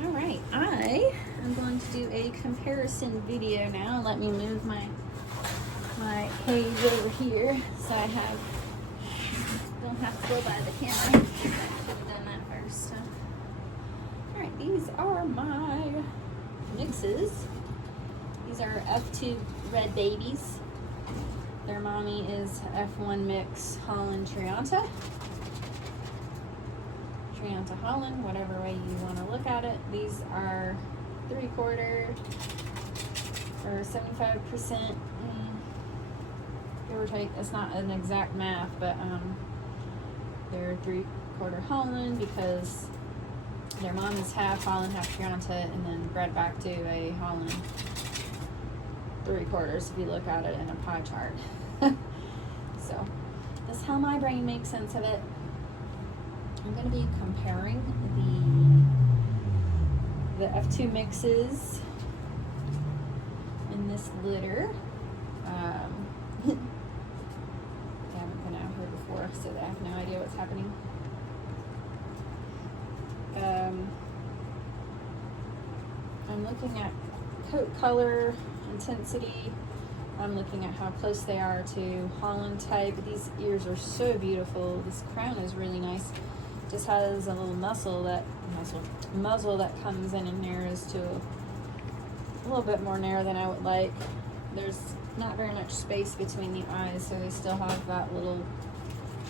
All right, I am going to do a comparison video now. Let me move my cage over here so I don't have to go by the camera. I should have done that first. All right, these are my mixes. These are F2 red babies. Their mommy is F1 mix Holland Thrianta. Thrianta Holland, whatever way you want to look at it. These are 3/4 or 75%. Give or take. It's not an exact math, but they're 3/4 Holland because their mom is half Holland, half Thrianta, and then bred back to a Holland 3/4 if you look at it in a pie chart. So that's how my brain makes sense of it. I'm going to be comparing the F2 mixes in this litter. I haven't been out here before, so I have no idea what's happening. I'm looking at coat color, intensity. I'm looking at how close they are to Holland type. These ears are so beautiful. This crown is really nice. Just has a little muzzle that comes in and narrows to a little bit more narrow than I would like. There's not very much space between the eyes, so they still have that little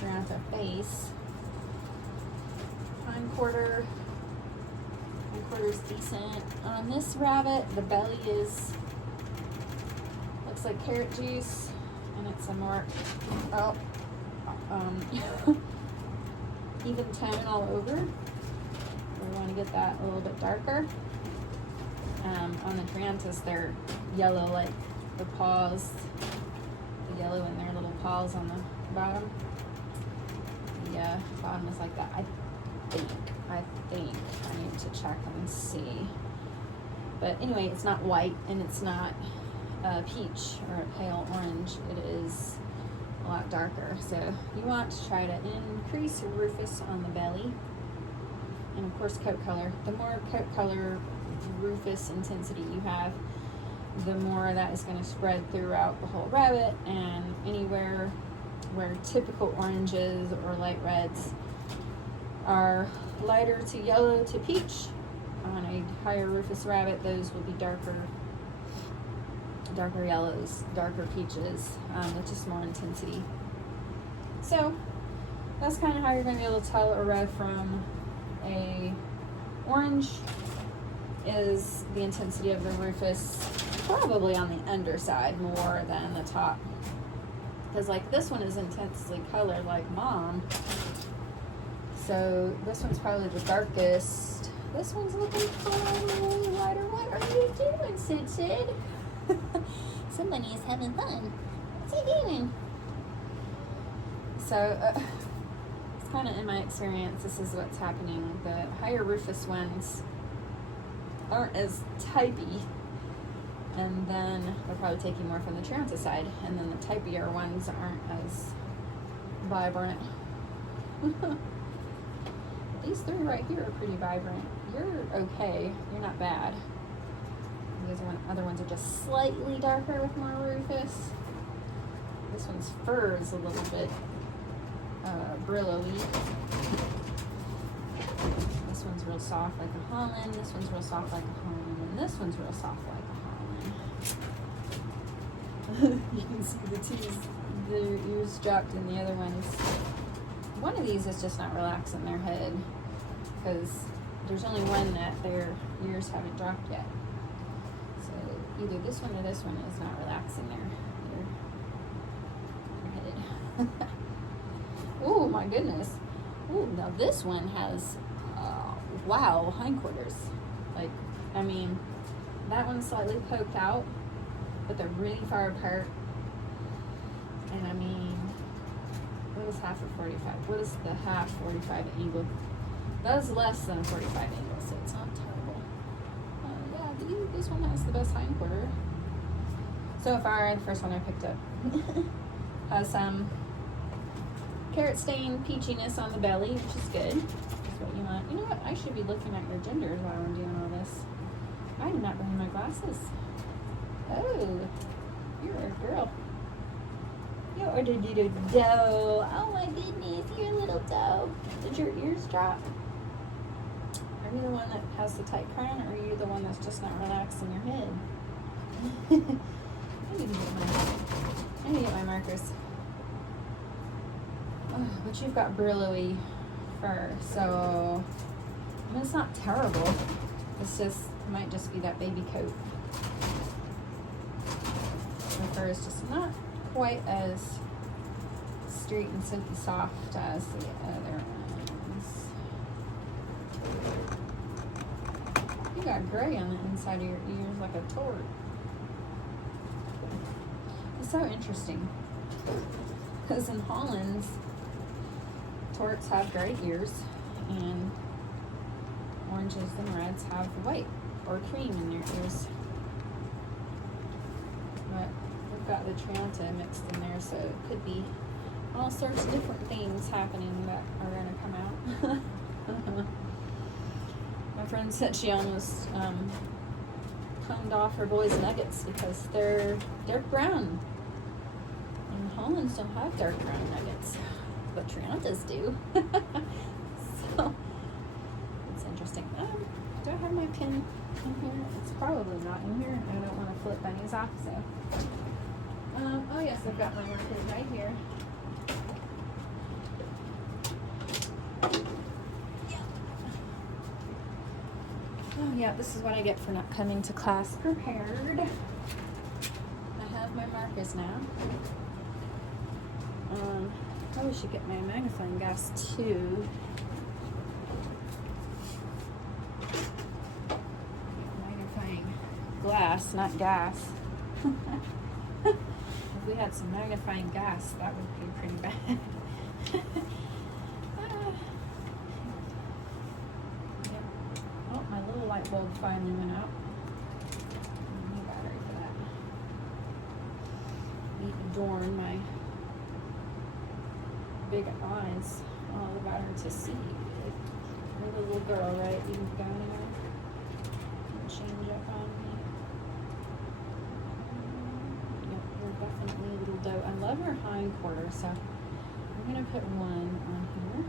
Thrianta face. Hindquarter's decent. On this rabbit, the belly looks like carrot juice, and it's a more even tone all over. We want to get that a little bit darker. On the Thriantas, they're yellow like the paws, the yellow in their little paws on the bottom. The bottom is like that. I think I need to check and see. But anyway, it's not white and it's not peach or a pale orange. It is a lot darker. So you want to try to increase rufous on the belly, and of course coat color. The more coat color rufous intensity you have, the more that is going to spread throughout the whole rabbit, and anywhere where typical oranges or light reds are lighter to yellow to peach, on a higher rufous rabbit, those will be darker yellows, darker peaches, with just more intensity. So that's kind of how you're going to be able to tell a red from a orange. Is the intensity of the rufus probably on the underside more than the top, because like this one is intensely colored like mom, so this one's probably the darkest. This one's looking probably lighter. What are you doing, Sid? Somebody is having fun. What's he doing? So it's kind of, in my experience, this is what's happening. The higher rufus ones aren't as typey, and then they're probably taking more from the Thrianta side, and then the typier ones aren't as vibrant. These three right here are pretty vibrant. You're okay. You're not bad. These other ones are just slightly darker with more rufus. This one's fur is a little bit brillowy. This one's real soft like a Holland. This one's real soft like a Holland. And this one's real soft like a Holland. You can see the teeth, the ears dropped, and the other ones. One of these is just not relaxing their head, because there's only one that their ears haven't dropped yet. So either this one or this one is not relaxing their head. Oh my goodness. Oh, now this one has, wow, hindquarters. Like, I mean, that one's slightly poked out, but they're really far apart. And I mean, what is half of 45? What is the half 45 angle? That is less than a 45 angle, so it's not terrible. Yeah, this one has the best hindquarter. So far, the first one I picked up has some carrot stain peachiness on the belly, which is good. That's what you want. You know what? I should be looking at your genders while I'm doing all this. I did not bring my glasses. Oh, you're a girl. You're a little doe. Oh my goodness, you're a little doe. Did your ears drop? Are you the one that has the tight crown, or are you the one that's just not relaxed in your head? I need to get my markers. Oh, but you've got Brillo-y fur, so I mean, it's not terrible. It's just, it might just be that baby coat. The fur is just not quite as straight and silky soft as the other ones. You got gray on the inside of your ears like a tort. It's so interesting because in Holland, torts have gray ears and oranges and reds have white or cream in their ears. But we've got the Thrianta mixed in there, so it could be all sorts of different things happening that are going to come out. My friend said she almost combed off her boys' nuggets because they're brown. And Hollands don't have dark brown nuggets, but Thriantas do. So it's interesting. Do I have my pin in here? It's probably not in here. I don't want to flip bunnies off, so. Oh yes, I've got my marker right here. Oh yeah, this is what I get for not coming to class prepared. I have my markers now. Probably should get my magnifying glass too. Magnifying glass, not gas. If we had some magnifying gas, that would be pretty bad. Oh, my little light bulb finally went out. No battery for that. Need to adorn my big eyes. Oh, the battery to see. You're the little girl, right? You can go anywhere and change up on me. Yep, you're definitely a little doe. I love her hind quarter, so I'm gonna put one on here.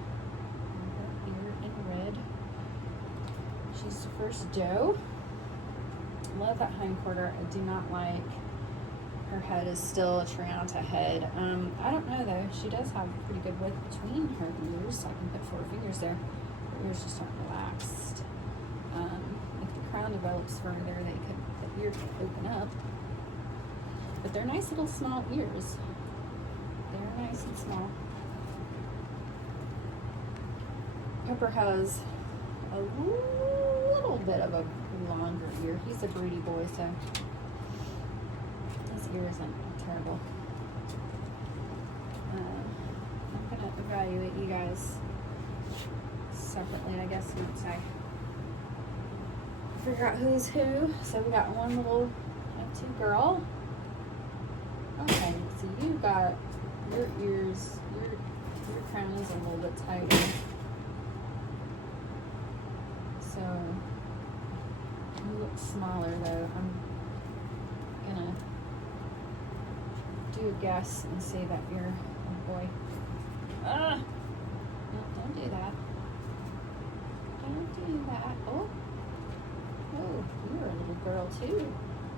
Here in red. She's the first doe. Love that hind quarter. I do not like her head is still a Thrianta head. I don't know though. She does have pretty good width between her ears. I can put 4 fingers there. Her ears just aren't relaxed. If the crown develops further, the ear could open up. But they're nice little small ears. They're nice and small. Pepper has a little bit of a longer ear. He's a breedy boy, so his ear isn't terrible. I'm gonna evaluate you guys separately, I guess once I figure out who's who. So we got one little F2 girl. Okay, so you've got your ears, your crown is a little bit tighter. So you look smaller though. I'm gonna do a guess and say that you're a boy. No, don't do that. Don't do that. Oh, you're a little girl too.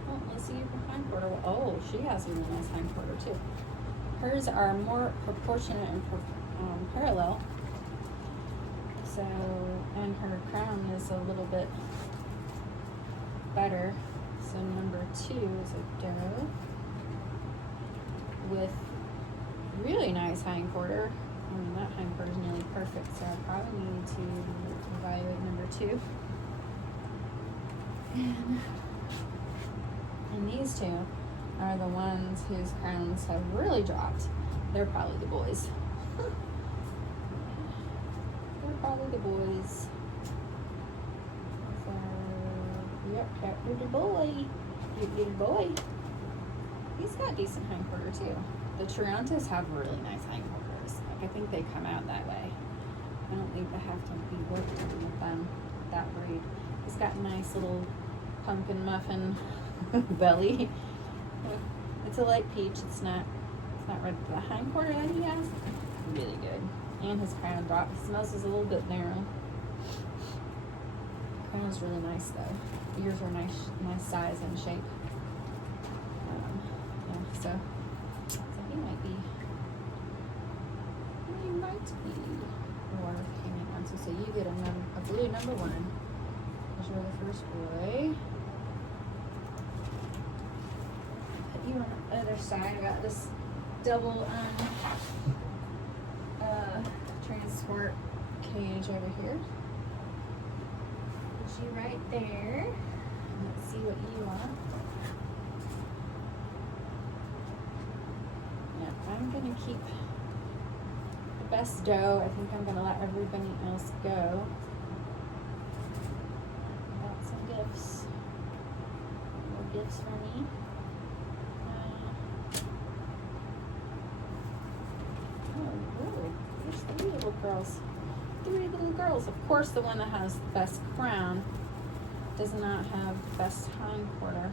Oh, let's see your hind quarter. Oh, she has a really nice hind quarter too. Hers are more proportionate and parallel. So, and her crown is a little bit better. So number 2 is a doe with really nice hind quarter. I mean, that hind quarter is nearly perfect, so I probably need to evaluate number 2. And these 2 are the ones whose crowns have really dropped. They're probably the boys. They're probably the boys. So, yep, you're the boy. You're the boy. He's got decent hind quarter too. The Thriantas have really nice hind quarters. Like, I think they come out that way. I don't think they have to be worked on with them. got a nice little pumpkin muffin belly. It's a light peach. It's not red. The hind quarter that he has, really good. And his crown drop. His nose is a little bit narrow. Crown is really nice though. Ears are nice size and shape. Yeah, so he might be worth hanging on to. So you get a blue number 1. Because you're the first boy. Put you on the other side. I got this double transport cage over here. Put you right there. Let's see what you want. Yeah, I'm gonna keep the best dough. I think I'm gonna let everybody else go. Got some gifts. More gifts for me. There's 3 little girls. 3 little girls. Of course, the one that has the best crown does not have the best hind quarter.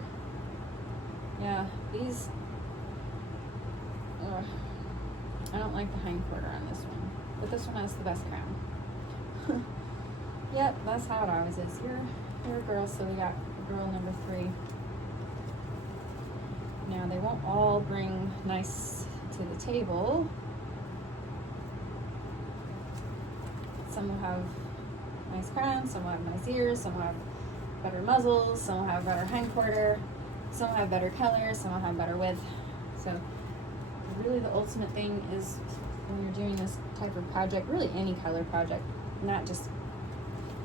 Yeah, these. I don't like the hind quarter on this one, but this one has the best crown. Yep, that's how it always is. You're a girl, so we got girl number 3. Now they won't all bring nice to the table. Some will have nice crowns, some will have nice ears, some will have better muzzles, some will have better hind quarter, some will have better colors, some will have better width. So really the ultimate thing is when you're doing this type of project, really any color project, not just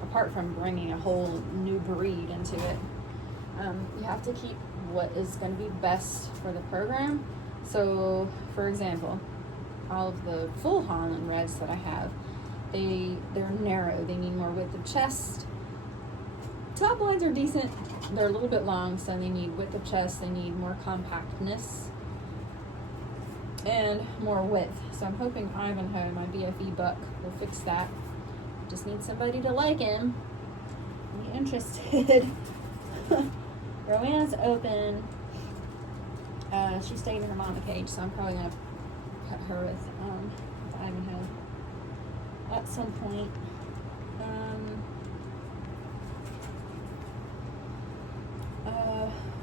apart from bringing a whole new breed into it, you have to keep what is going to be best for the program. So for example, all of the full Holland reds that I have, they're narrow. They need more width of chest. Top lines are decent. They're a little bit long, so they need width of chest. They need more compactness and more width. So I'm hoping Ivanhoe, my BFE buck, will fix that. Just need somebody to like him. Be interested. Rowan's open. She stayed in her mama cage, so I'm probably gonna cut her with Ivanhoe at some point.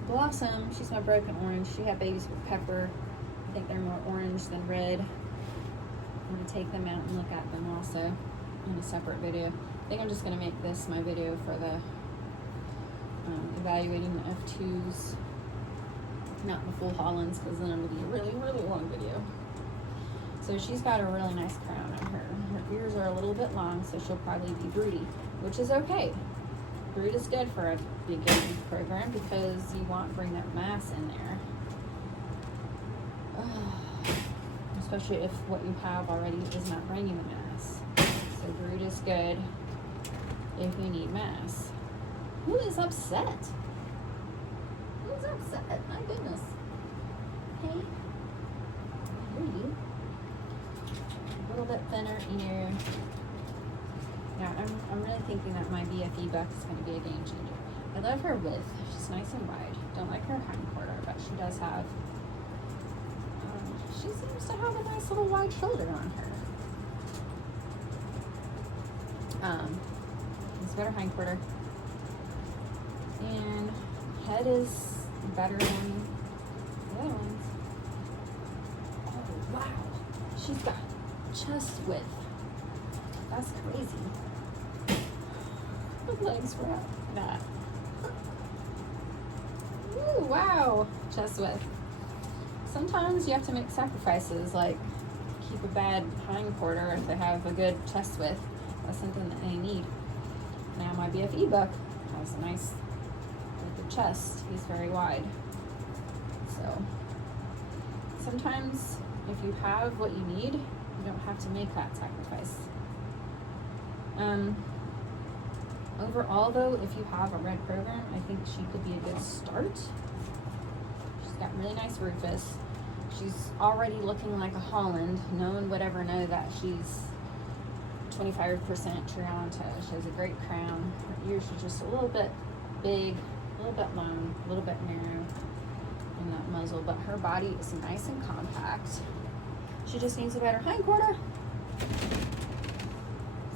Blossom, she's my broken orange. She had babies with Pepper. I think they're more orange than red. I'm going to take them out and look at them also in a separate video. I think I'm just going to make this my video for the evaluating the F2s, not the full Hollands, because then it'll be a really, really long video. So she's got a really nice crown on her. Her ears are a little bit long, so she'll probably be broody, which is okay. Brood is good for a beginning program because you want to bring that mass in there. Especially if what you have already is not bringing the mass. So brood is good if you need mass. Who is upset? Who's upset? My goodness. Hey. Here you. A little bit thinner ear. Yeah, I'm really thinking that my BFE buck is going to be a game changer. I love her width. She's nice and wide. Don't like her hind quarter, but she does have. She seems to have a nice little wide shoulder on her. It's better hind quarter. And head is better than the other ones. Oh, wow. She's got chest width. That's crazy. Her legs wrap that. Ooh, wow. Chest width. Sometimes you have to make sacrifices, like keep a bad hind quarter if they have a good chest width. That's something that they need. Now my BFE buck has a nice width of chest. He's very wide. So sometimes if you have what you need, you don't have to make that sacrifice. Overall though, if you have a red program, I think she could be a good start. She's got really nice rufous. She's already looking like a Holland. No one would ever know that she's 25% Thrianta. She has a great crown. Her ears are just a little bit big, a little bit long, a little bit narrow in that muzzle, but her body is nice and compact. She just needs a better hind quarter.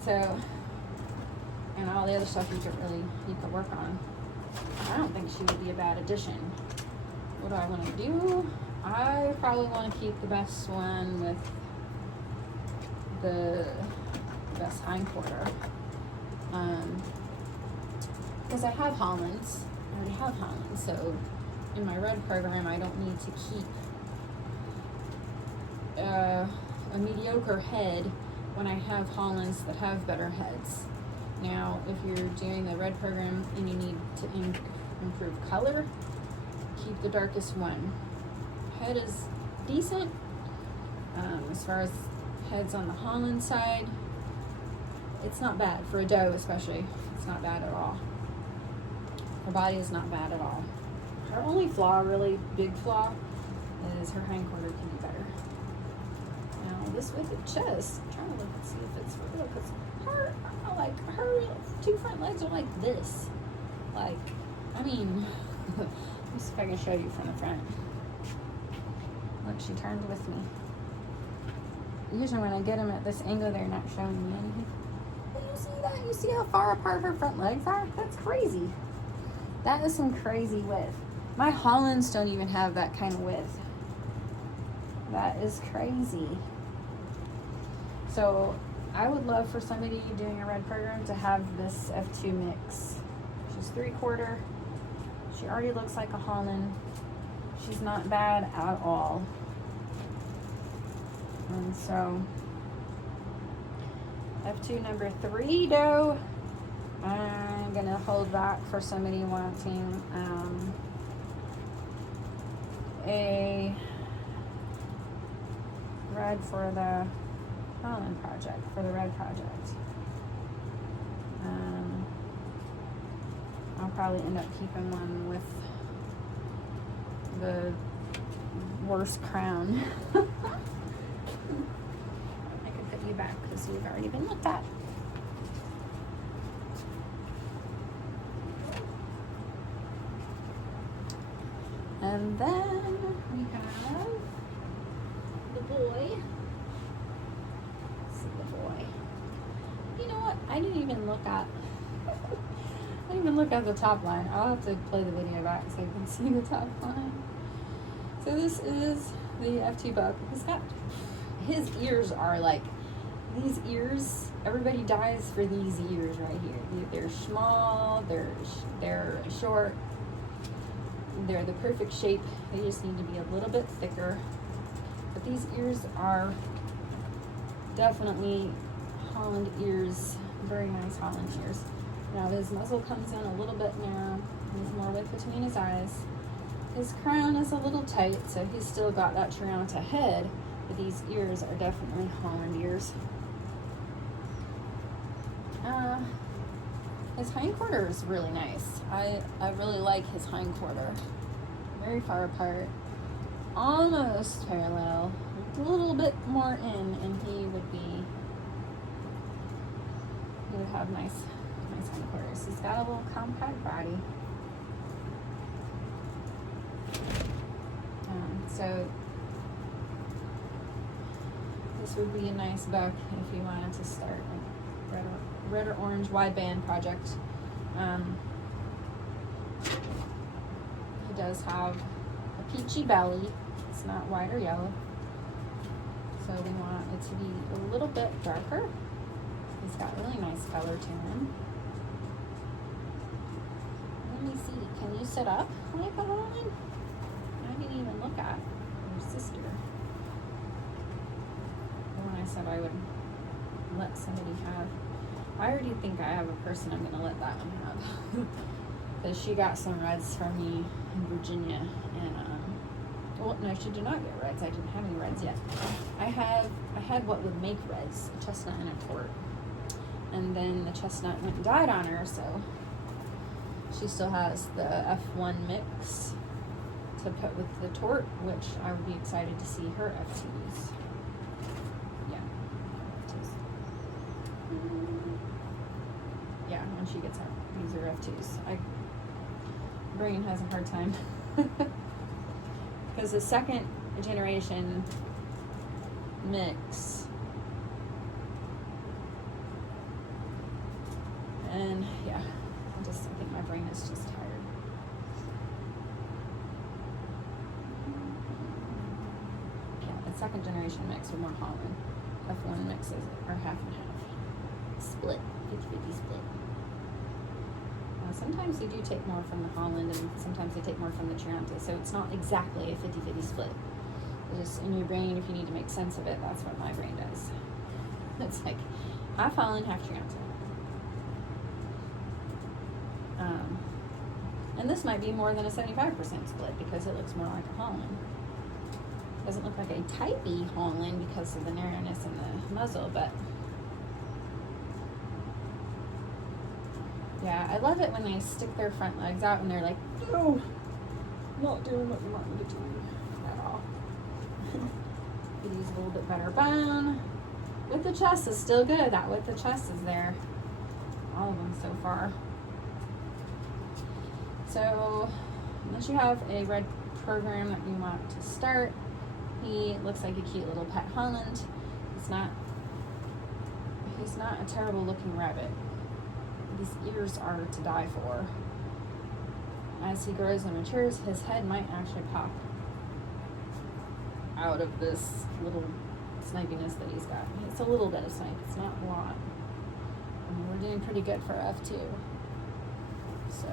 So, and all the other stuff you could work on. I don't think she would be a bad addition. What do I want to do? I probably want to keep the best one with the best hind quarter. Because I have Hollands. I already have Hollands, so in my red program I don't need to keep a mediocre head when I have Hollands that have better heads. Now, if you're doing the red program and you need to improve color, keep the darkest one. Head is decent. As far as heads on the Holland side, it's not bad for a doe, especially. It's not bad at all. Her body is not bad at all. Her only flaw, really big flaw, is her hind quarter can be better. Now, this with the chest, I'm trying to look and see if it's for real, because her two front legs are like this. Like, I mean, let me see if I can show you from the front. Look, she turned with me. Usually when I get them at this angle, they're not showing me anything. But you see that? You see how far apart her front legs are? That's crazy. That is some crazy width. My Hollands don't even have that kind of width. That is crazy. So I would love for somebody doing a red program to have this F2 mix. She's 3/4. She already looks like a Holland. She's not bad at all. And so F2 number 3 doe, I'm gonna hold back for somebody wanting a red for the Holland project, for the red project. I'll probably end up keeping one with the worst crown. I can put you back because you've already been looked at. And then we have the boy. Let's see the boy. You know what? I didn't even look at the top line. I'll have to play the video back so you can see the top line. So this is the F2 buck. His ears are like, these ears, everybody dies for these ears right here. They're small, they're short, they're the perfect shape. They just need to be a little bit thicker. But these ears are definitely Holland ears, very nice Holland ears. Now his muzzle comes in a little bit narrow. There's more width between his eyes. His crown is a little tight, so he's still got that Thrianta head, but these ears are definitely Holland ears. His hind quarter is really nice. I really like his hind quarter. Very far apart, almost parallel, a little bit more in, and he would have nice hind quarters. He's got a little compact body. So this would be a nice buck if you wanted to start like red or orange wideband project. He does have a peachy belly. It's not white or yellow. So we want it to be a little bit darker. He's got really nice color to him. Let me see. Can you sit up like a Holland? I didn't even look at your sister. When I said I would let somebody have, I already think I have a person I'm going to let that one have. Because she got some reds from me in Virginia. And, well, no, she did not get reds. I didn't have any reds yet. I had what would make reds, a chestnut and a tort. And then the chestnut went and died on her, so she still has the F1 mix to put with the tort, which I would be excited to see her F2s. Yeah. Yeah, when she gets her, these are F2s. Brain has a hard time. Because the second generation mix, and yeah, I think my brain is just tired. Yeah, the second generation mix are more Holland. F1 mixes are half and half. Split, 50-50 split. Sometimes they do take more from the Holland, and sometimes they take more from the Thrianta, so it's not exactly a 50-50 split. It's just in your brain, if you need to make sense of it, that's what my brain does. It's like half Holland, half Thrianta. And this might be more than a 75% split because it looks more like a Holland. Doesn't look like a typey Holland because of the narrowness in the muzzle, but yeah, I love it when they stick their front legs out and they're like, no, not doing what you want me to do at all. Could use a little bit better bone. Width of chest is still good. That width of chest is there. All of them so far. So, unless you have a red program that you want to start, he looks like a cute little pet Holland. He's not a terrible looking rabbit. These ears are to die for. As he grows and matures, his head might actually pop out of this little snipiness that he's got. It's a little bit of snipe, it's not a lot. And we're doing pretty good for F2. So,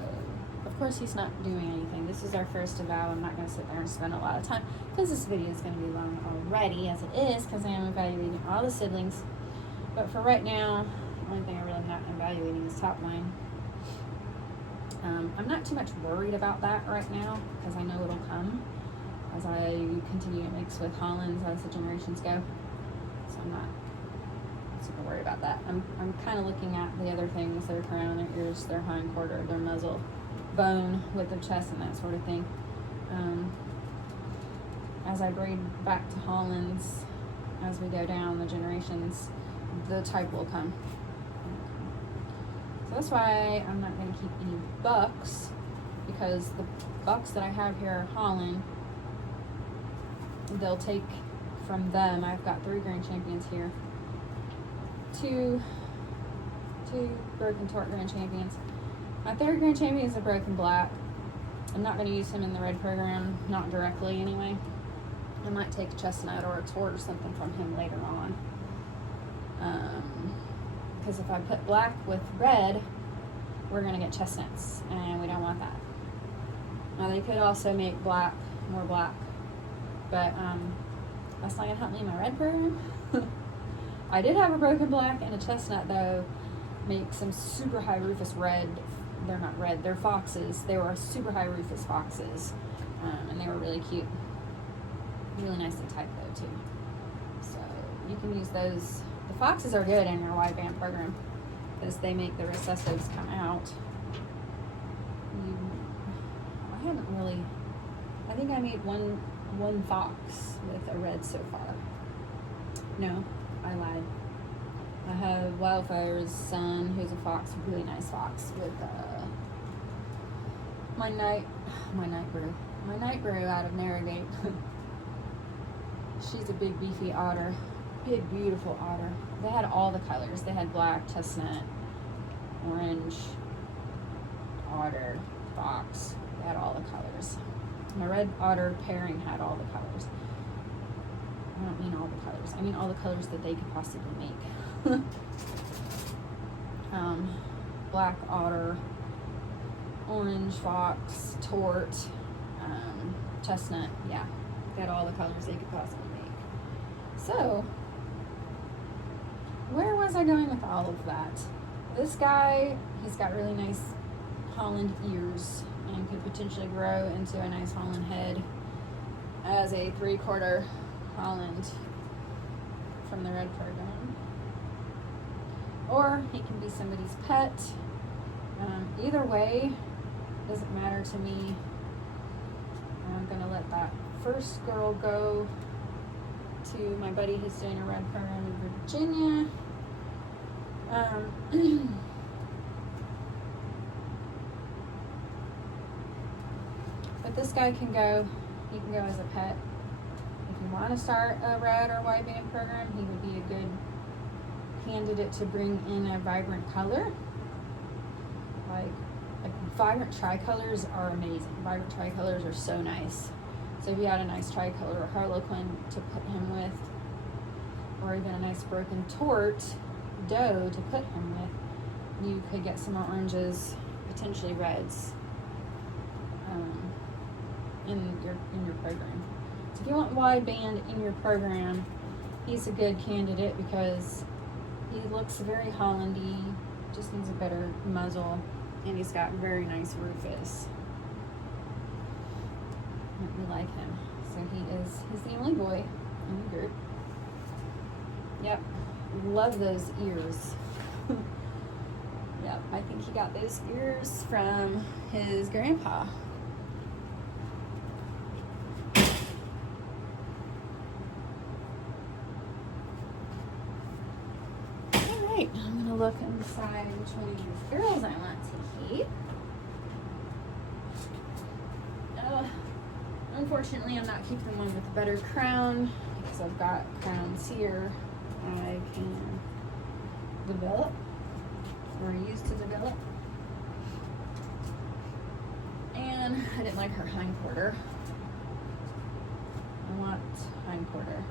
of course he's not doing anything. This is our first eval. I'm not going to sit there and spend a lot of time because this video is going to be long already as it is because I am evaluating all the siblings. But for right now, the only thing I really not evaluating is top line. I'm not too much worried about that right now because I know it'll come as I continue to mix with Hollands as the generations go. So I'm not super worried about that. I'm kind of looking at the other things, their crown, their ears, their hind quarter, their muzzle, bone, width of chest, and that sort of thing. As I breed back to Hollands, as we go down the generations, the type will come. So that's why I'm not going to keep any bucks, because the bucks that I have here are Holland. They'll take from them. I've got 3 grand champions here. 2 broken tort grand champions. My 3rd grand champion is a broken black. I'm not going to use him in the red program, not directly anyway. I might take a chestnut or a tort or something from him later on. Because if I put black with red, we're going to get chestnuts, and we don't want that. Now they could also make black more black, but that's not going to help me in my red program. I did have a broken black and a chestnut though, make some super high rufous red. They're not red, they're foxes. They were super high rufous foxes, and they were really cute. Really nicely typed though too. So you can use those. The foxes are good in your wideband program because they make the recessives come out. I haven't really, I think I made one fox with a red so far. No, I lied. I have Wildfire's son, who's a fox, a really nice fox, with my night brew out of Narrowgate. She's a big beefy otter, big beautiful otter. They had all the colors. They had black, chestnut, orange, otter, fox. They had all the colors. My red otter pairing had all the colors. I don't mean all the colors. I mean all the colors that they could possibly make. Black otter, orange fox, tort, chestnut. Yeah, got all the colors they could possibly make. So, where was I going with all of that? This guy, he's got really nice Holland ears and could potentially grow into a nice Holland head as a 3/4 Holland from the red program. Or he can be somebody's pet. Either way, doesn't matter to me. I'm gonna let that first girl go to my buddy who's doing a red program in Virginia. But this guy can go, he can go as a pet. If you want to start a red or white band program, he would be a good candidate to bring in a vibrant color. Like vibrant tricolors are amazing. Vibrant tricolors are so nice. So if you had a nice tricolor or harlequin to put him with, or even a nice broken tort doe to put him with, you could get some oranges, potentially reds, in your program. So if you want wide band in your program, he's a good candidate because he looks very Hollandy, just needs a better muzzle, and he's got very nice rufous. We like him. So he's the only boy in the group. Yep, love those ears. Yep, I think he got those ears from his grandpa. Alright, I'm gonna look and decide which one of these girls I want to keep. Unfortunately, I'm not keeping the one with the better crown because I've got crowns here I can develop or use to develop. And I didn't like her hindquarter. I want hindquarter.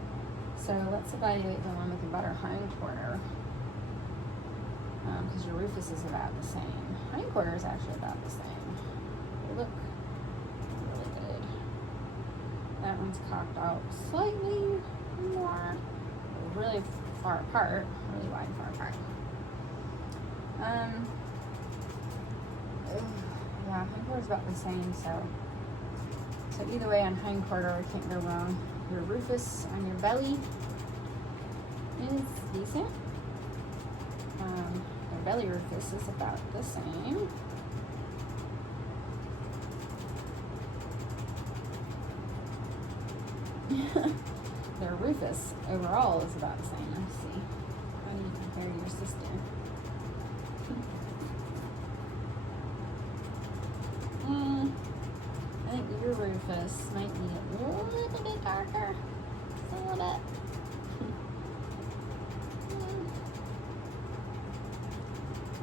So let's evaluate the one with the better hindquarter. Because your rufous is about the same. Hindquarter is actually about the same. They look really good. That one's cocked out slightly more, really far apart, really wide and far apart. Yeah, hindquarter's about the same, so either way on hindquarter, I can't go wrong. Your rufous on your belly is decent. Your belly rufous is about the same. Their rufous overall is about the same. Let's see. How do you compare to your sister? I think your rufus might be a little bit darker. Just a little bit.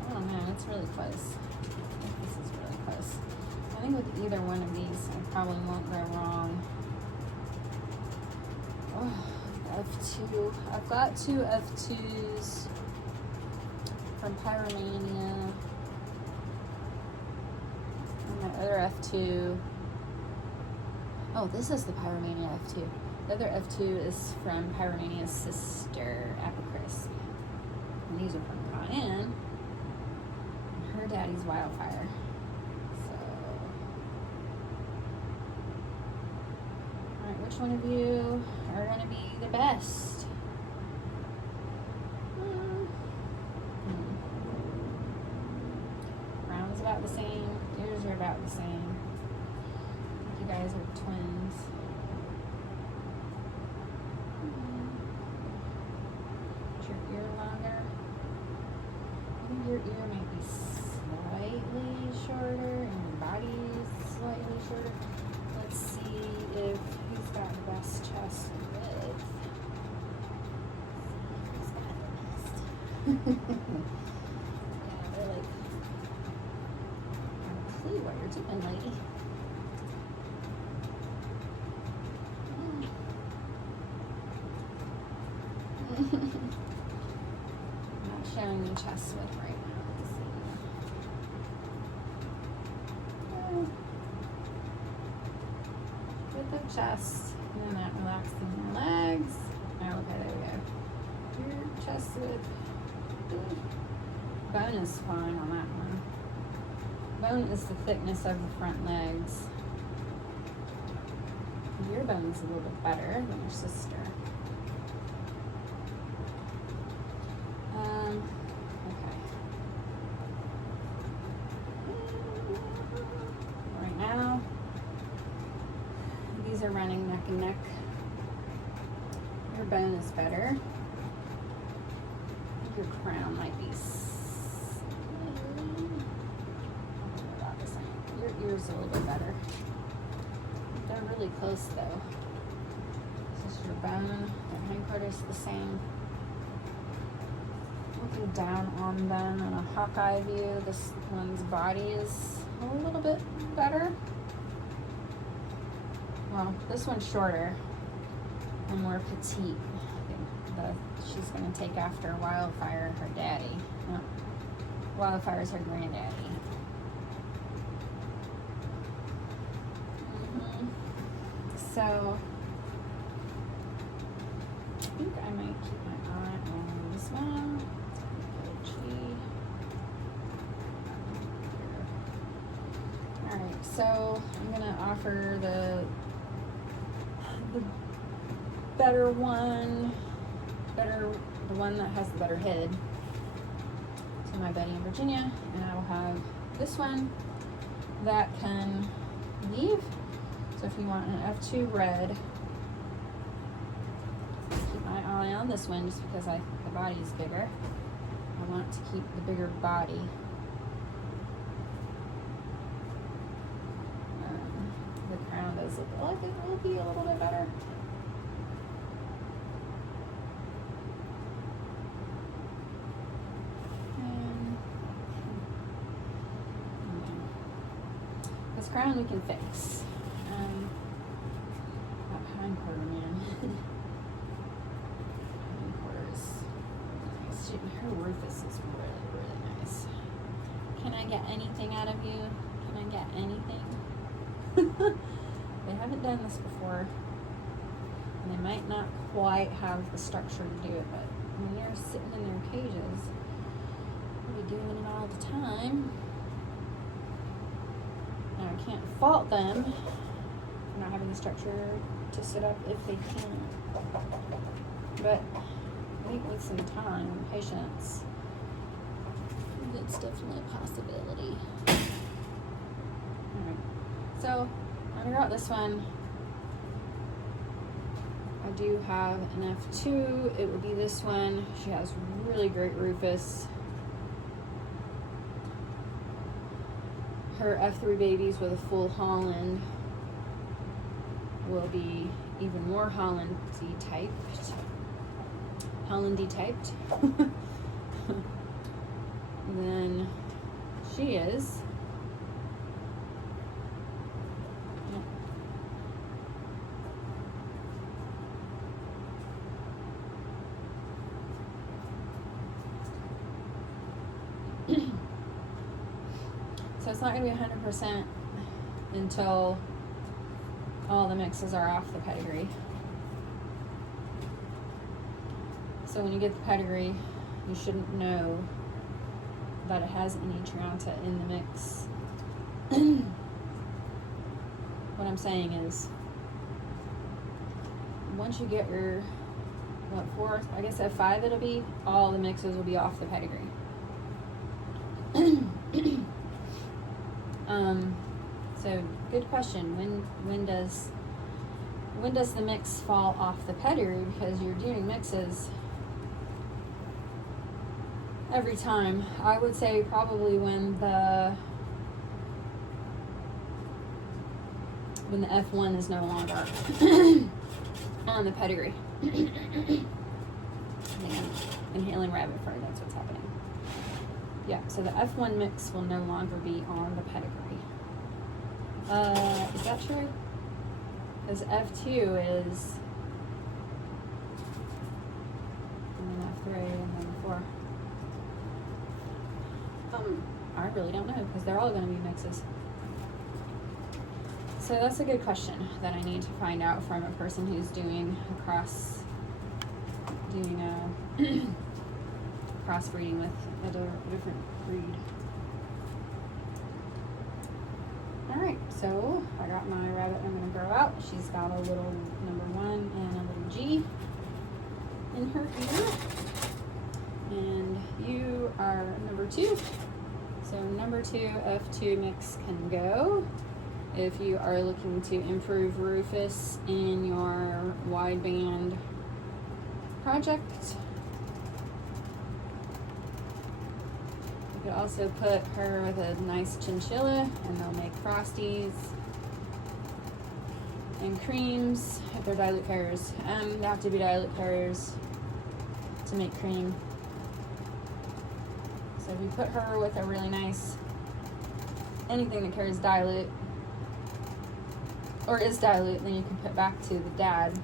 Oh man, it's really close. I think this is really close. I think with either one of these, I probably won't go wrong. Oh, F2. I've got two F2s from Pyromania. And my other F2. Oh, this is the Pyromania F2. The other F2 is from Pyromania's sister, Apocris. And these are from Cayenne. And her daddy's Wildfire. Which one of you are going to be the best? Round's about the same. Ears are about the same. I think you guys are twins. Is your ear longer? I think your ear might be slightly shorter and your body is slightly shorter. Let's see if he's got the best chest width. He's got the best. Yeah, they're like, I don't see what you're doing, lady. I'm not showing you chest width right now. Let's see. Width of chest, and then that relaxing your legs. Oh, okay, there we go. Your chest width. Bone is fine on that one. Bone is the thickness of the front legs. Your bone is a little bit better than your sister. Okay. Right now, these are running neck and neck. Your bone is better. your crown might be about the same. Your ear's a little bit better. They're really close though. This is your bone. Their hindquarters the same. Looking down on them in a hawkeye view, this one's body is a little bit better. Well, this one's shorter and more petite. She's going to take after Wildfire, her daddy. No, Wildfire's her granddaddy. So, I think I might keep my eye on this one. Alright, so I'm going to offer the better one, the one that has the better head to my Betty and Virginia, and I will have this one that can leave. So if you want an F2 red, keep my eye on this one just because the body is bigger. I want to keep the bigger body. The crown does look like it will be a little bit better. This crown we can fix. That hindquarter, man. Hindquarter is nice. Her rufous is really, really nice. Can I get anything out of you? Can I get anything? They haven't done this before. And they might not quite have the structure to do it, but when they're sitting in their cages, they'll be doing it all the time. Now, I can't fault them for not having the structure to sit up if they can. But I think with some time and patience, it's definitely a possibility. Alright, so I'm gonna go this one. I do have an F2. It would be this one. She has really great rufous. Her F3 babies with a full Holland will be even more Hollandy typed than she is. So it's not going to be 100% until all the mixes are off the pedigree. So when you get the pedigree, you shouldn't know that it has any Thrianta in the mix. What I'm saying is, once you get your, fourth, I guess F5 it'll be, all the mixes will be off the pedigree. So good question. When does the mix fall off the pedigree? Because you're doing mixes every time. I would say probably when the F1 is no longer on the pedigree. Inhaling rabbit fur, that's what's happening. Yeah, so the F1 mix will no longer be on the pedigree. Is that true? Because F2 is, and then F3, and then 4. I really don't know, because they're all going to be mixes. So that's a good question that I need to find out from a person who's doing crossbreeding with a different breed. Alright, so I got my rabbit I'm going to grow out. She's got a little number 1 and a little G in her ear. And you are number 2. So number 2 F2 mix can go. If you are looking to improve rufous in your wideband project, could also put her with a nice chinchilla, and they'll make frosties and creams if they're dilute pairs. They have to be dilute pairs to make cream. So if you put her with a really nice, anything that carries dilute or is dilute, then you can put back to the dad,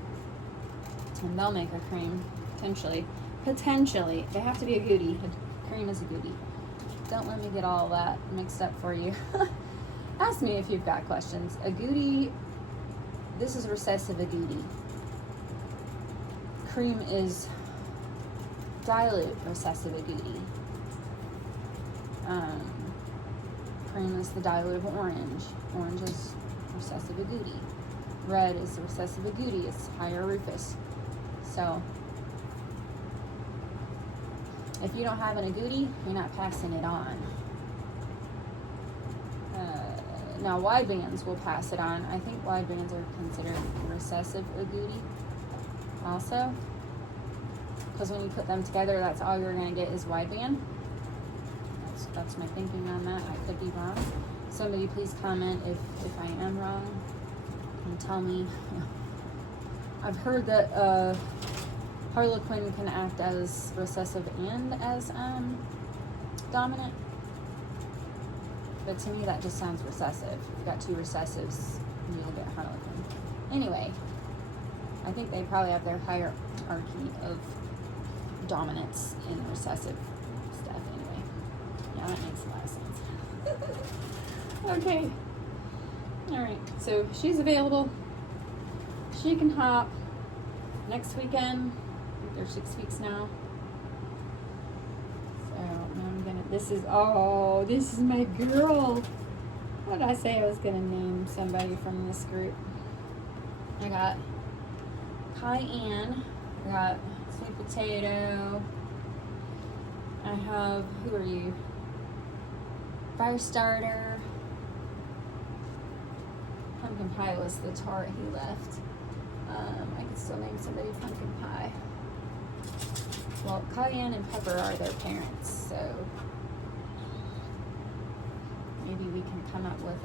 and they'll make a cream, potentially. Potentially. They have to be a goodie. A cream is a goodie. Don't let me get all that mixed up for you. Ask me if you've got questions. A goodie, this is recessive a goodie. Cream is dilute recessive a goodie. Cream is the dilute of orange. Orange is recessive agouti. Red is the recessive agouti. It's higher rufous. So if you don't have an agouti, you're not passing it on. Now wide bands will pass it on. I think wide bands are considered recessive agouti also, because when you put them together, that's all you're going to get is wide band. That's my thinking on that. I could be wrong. Somebody please comment if I am wrong and tell me. I've heard that Harlequin can act as recessive and as dominant, but to me that just sounds recessive. You've got two recessives and you'll get Harlequin. Anyway, I think they probably have their hierarchy of dominance in recessive stuff anyway. Yeah, that makes a lot of sense. Okay. Alright, so she's available. She can hop next weekend. I think they're 6 weeks now. So I'm gonna, this is my girl. What did I say I was gonna name somebody from this group? I got Cayenne. I got Sweet Potato. I have, who are you? Firestarter. Pumpkin Pie was the tart he left. I could still name somebody Pumpkin Pie. Well, Cayenne and Pepper are their parents, so maybe we can come up with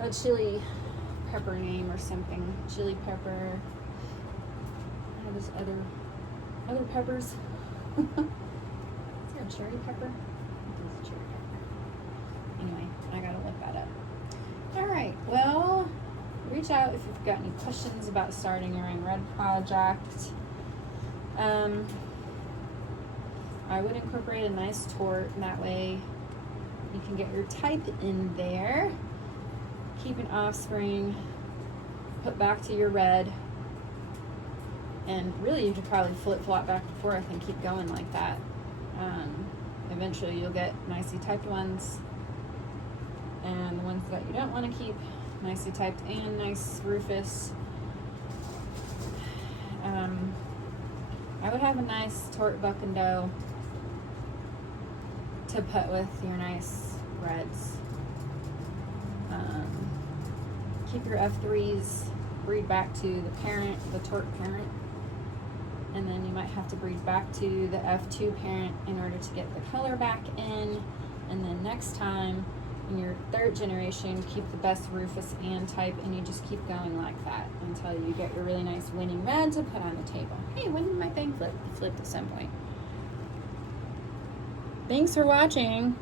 a chili pepper name or something. Chili pepper. I have other peppers. Is there a cherry pepper? There's a cherry pepper. Anyway, I gotta look that up. Alright, well, reach out if you've got any questions about starting your own red project. I would incorporate a nice tort, and that way you can get your type in there. Keep an offspring, put back to your red, and really you could probably flip-flop back and forth and keep going like that. Eventually you'll get nicely typed ones, and the ones that you don't want to keep, nicely typed and nice rufous. I would have a nice tort buck and doe to put with your nice reds. Keep your F3s, breed back to the parent, the tort parent, and then you might have to breed back to the F2 parent in order to get the color back in, and then next time in your third generation, keep the best rufous and type, and you just keep going like that until you get your really nice winning red to put on the table. Hey, when did my thing flip? It flipped at some point. Thanks for watching.